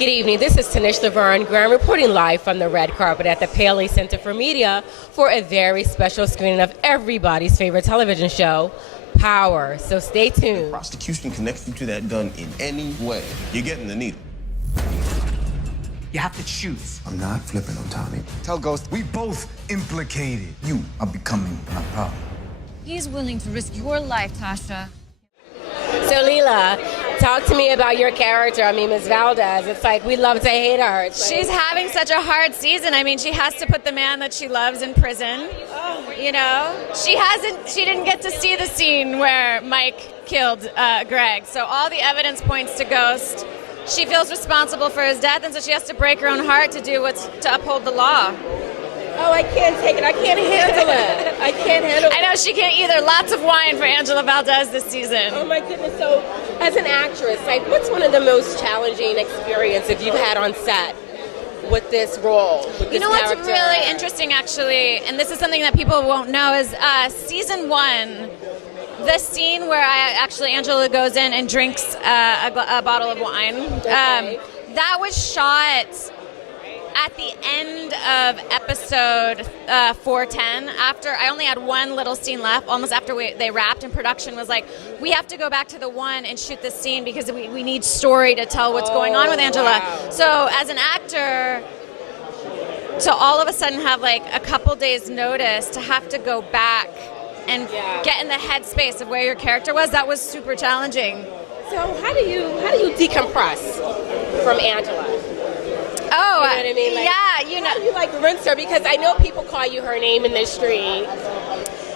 Good evening. This is Tanisha Laverne, Grand reporting live from the red carpet at the Paley Center for Media for a very special screening of everybody's favorite television show, Power. So stay tuned. The prosecution connects you to that gun in any way. You're getting the needle. You have to choose. I'm not flipping on Tommy. Tell Ghost we both implicated. You are becoming my problem. He's willing to risk your life, Tasha. So Leela, talk to me about your character. I mean, Ms. Valdez, it's like we love to hate her. She's having such a hard season. I mean, she has to put the man that she loves in prison. You know, she didn't get to see the scene where Mike killed Greg. So all the evidence points to Ghost. She feels responsible for his death, and so she has to break her own heart to uphold the law. Oh, I can't take it. I can't handle it. I can't handle it. I know she can't either. Lots of wine for Angela Valdez this season. Oh my goodness. So as an actress, like what's one of the most challenging experiences you've had on set with this role? With You know this what's character? really interesting, actually, and this is something that people won't know, is season 1, the scene where Angela goes in and drinks a bottle of wine. Okay. That was shot at the end of episode 410. After I only had one little scene left, almost after they wrapped, and production was like, we have to go back to the one and shoot this scene because we need story to tell what's going on with Angela. Wow. So as an actor, to all of a sudden have like a couple days notice to have to go back and get in the headspace of where your character was, that was super challenging. So how do you decompress from Angela? Oh, You know what I mean? Like, yeah, you know. How do you like rinse her? Because I know people call you her name in the street.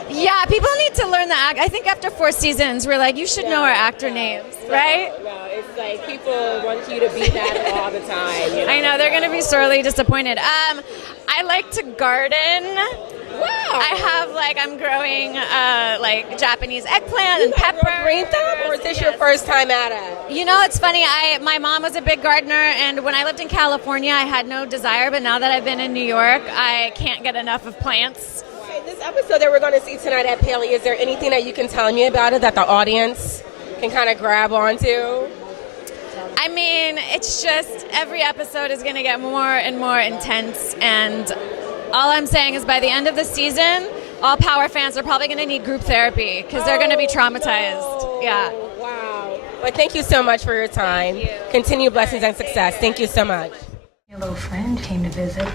Yeah, people need to learn the act. I think after 4 seasons, we're like, you should know our actor names, right? No, it's like people want you to be that all the time. You know? I know, they're going to be sorely disappointed. I like to garden. Wow. I'm growing Japanese eggplant and pepper. Green thumb, or is this your first time at it? You know, it's funny. My mom was a big gardener, and when I lived in California, I had no desire. But now that I've been in New York, I can't get enough of plants. This episode that we're going to see tonight at Paley, is there anything that you can tell me about it that the audience can kind of grab onto? I mean, it's just every episode is going to get more and more intense, and all I'm saying is by the end of the season, all Power fans are probably going to need group therapy because they're going to be traumatized. No. Yeah. Wow. Well, thank you so much for your time. Thank you. Continue blessings and success. Thank you so much. Your little friend came to visit.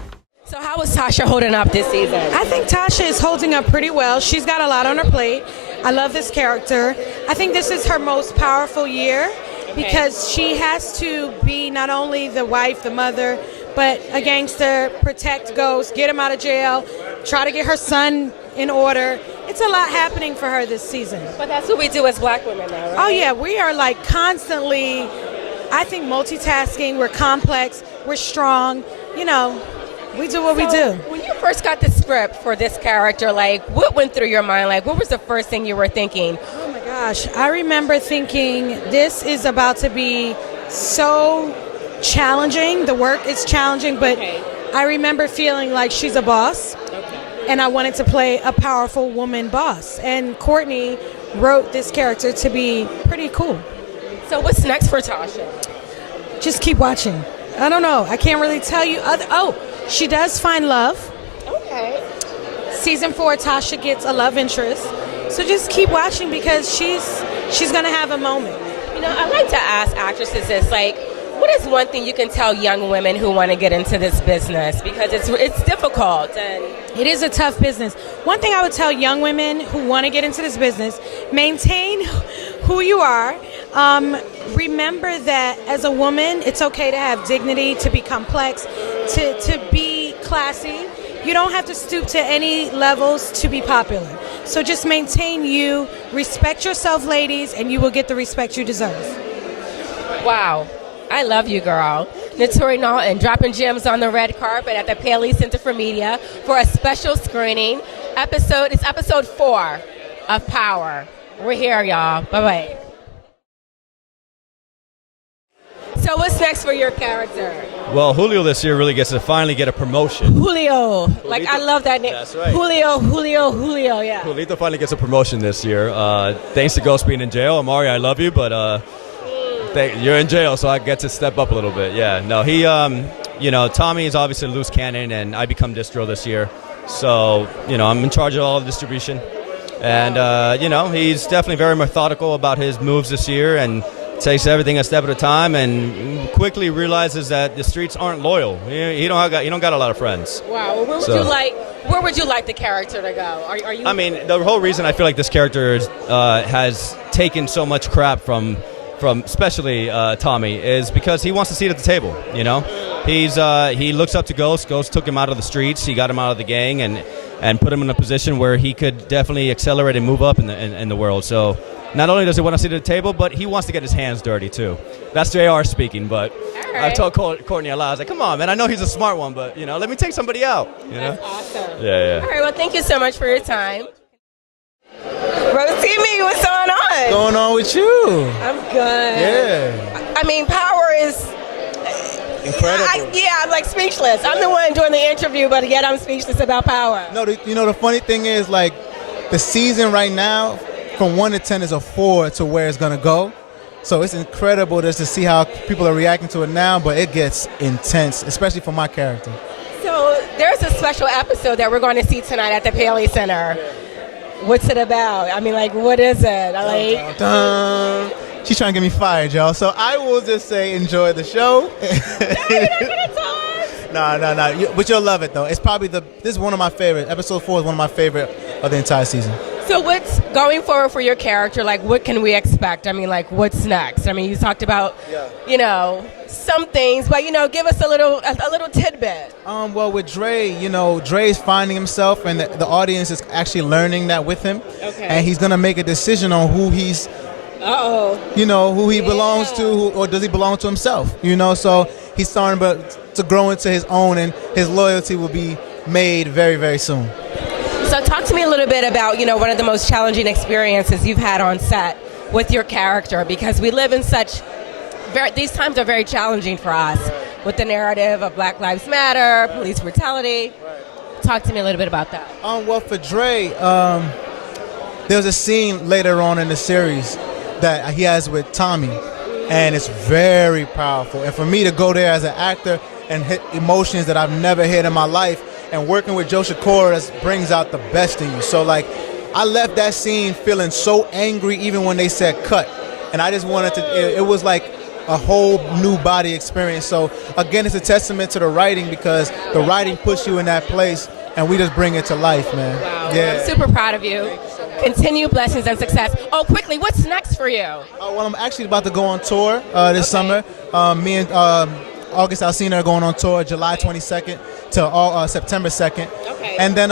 So how was Tasha holding up this season? I think Tasha is holding up pretty well. She's got a lot on her plate. I love this character. I think this is her most powerful year because she has to be not only the wife, the mother, but a gangster, protect Ghost, get him out of jail, try to get her son in order. It's a lot happening for her this season. But that's what we do as black women now, right? Oh yeah, we are like constantly, I think, multitasking. We're complex, we're strong, you know. We do what we do. When you first got the script for this character, like, what went through your mind? Like, what was the first thing you were thinking? Oh my gosh, I remember thinking this is about to be so challenging. The work is challenging, but I remember feeling like she's a boss, and I wanted to play a powerful woman boss. And Courtney wrote this character to be pretty cool. So what's next for Tasha? Just keep watching. I don't know. I can't really tell you. She does find love. Okay. Season 4, Tasha gets a love interest. So just keep watching because she's going to have a moment. You know, I like to ask actresses this, like, what is one thing you can tell young women who want to get into this business? Because it's difficult. And it is a tough business. One thing I would tell young women who want to get into this business, maintain who you are. Remember that as a woman, it's okay to have dignity, to be complex, to be classy. You don't have to stoop to any levels to be popular. So just maintain you, respect yourself, ladies, and you will get the respect you deserve. wow. I love you, girl. Naturi Naughton dropping gems on the red carpet at the Paley Center for Media for a special screening. It's episode 4 of Power. We're here, y'all. Bye-bye. So what's next for your character? Well, Julio this year really gets to finally get a promotion. Julio. Like, I love that name. That's right. Julio, yeah. Julito finally gets a promotion this year. Thanks to Ghost being in jail. Amari, I love you, but You're in jail, so I get to step up a little bit. Yeah, no, he, Tommy is obviously a loose cannon, and I become distro this year. So, I'm in charge of all the distribution. And, he's definitely very methodical about his moves this year and takes everything a step at a time and quickly realizes that the streets aren't loyal. He don't got a lot of friends. Wow. Well, where would you like the character to go? Are you? I mean, the whole reason I feel like this character has taken so much crap from especially Tommy is because he wants a seat at the table. He looks up to Ghost. Ghost took him out of the streets. He got him out of the gang and put him in a position where he could definitely accelerate and move up in the world. So not only does he want to sit at the table, but he wants to get his hands dirty too. That's JR speaking, but right. I've told Courtney a lot. I was like, come on, man, I know he's a smart one, but let me take somebody out. That's awesome. Yeah. All right, well, thank you so much for your time. Rosimi, what's going on? What's going on with you? I'm good. Yeah. I mean, Power is Incredible. I'm like speechless. I'm the one doing the interview, but yet I'm speechless about Power. No, the funny thing is, like, the season right now, from 1 to 10 is a 4 to where it's going to go. So it's incredible just to see how people are reacting to it now, but it gets intense, especially for my character. So there's a special episode that we're going to see tonight at the Paley Center. What's it about? I mean, like, what is it? Dun. She's trying to get me fired, y'all. So I will just say enjoy the show. No, you're not going to tell us. No. But you'll love it, though. It's probably this is one of my favorite. Episode 4 is one of my favorite of the entire season. So what's going forward for your character? Like, what can we expect? I mean, like, what's next? I mean, you talked about, some things, but, give us a little tidbit. Well, with Dre, Dre's finding himself, and the audience is actually learning that with him. Okay. And he's going to make a decision on who he's, who he belongs to, or does he belong to himself? So he's starting to grow into his own, and his loyalty will be made very, very soon. So talk to me a little bit about, one of the most challenging experiences you've had on set with your character, because we live in these times are very challenging for us with the narrative of Black Lives Matter, police brutality. Right. Talk to me a little bit about that. Well, for Dre, there's a scene later on in the series that he has with Tommy, and it's very powerful. And for me to go there as an actor and hit emotions that I've never hit in my life, and working with Joe Shakora brings out the best in you. So, like, I left that scene feeling so angry even when they said cut. And I just wanted to, it was like a whole new body experience. So, again, it's a testament to the writing, because the writing puts you in that place, and we just bring it to life, man. Wow. Yeah. I'm super proud of you. Continue blessings and success. Oh, quickly, what's next for you? Well, I'm actually about to go on tour this summer. Me and August Alsina are going on tour July 22nd to September 2nd. Okay. And then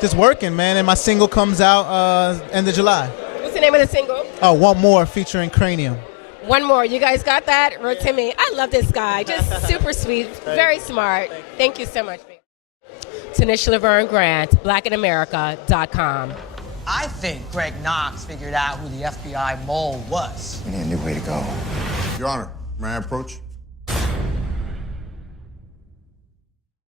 just working, man. And my single comes out end of July. What's the name of the single? One More, featuring Cranium. One More. You guys got that? Rotimi. I love this guy. Just super sweet, very smart. Thank you so much. Tanisha Laverne Grant, blackinamerica.com. I think Greg Knox figured out who the FBI mole was. We need a new way to go. Your Honor, may I approach?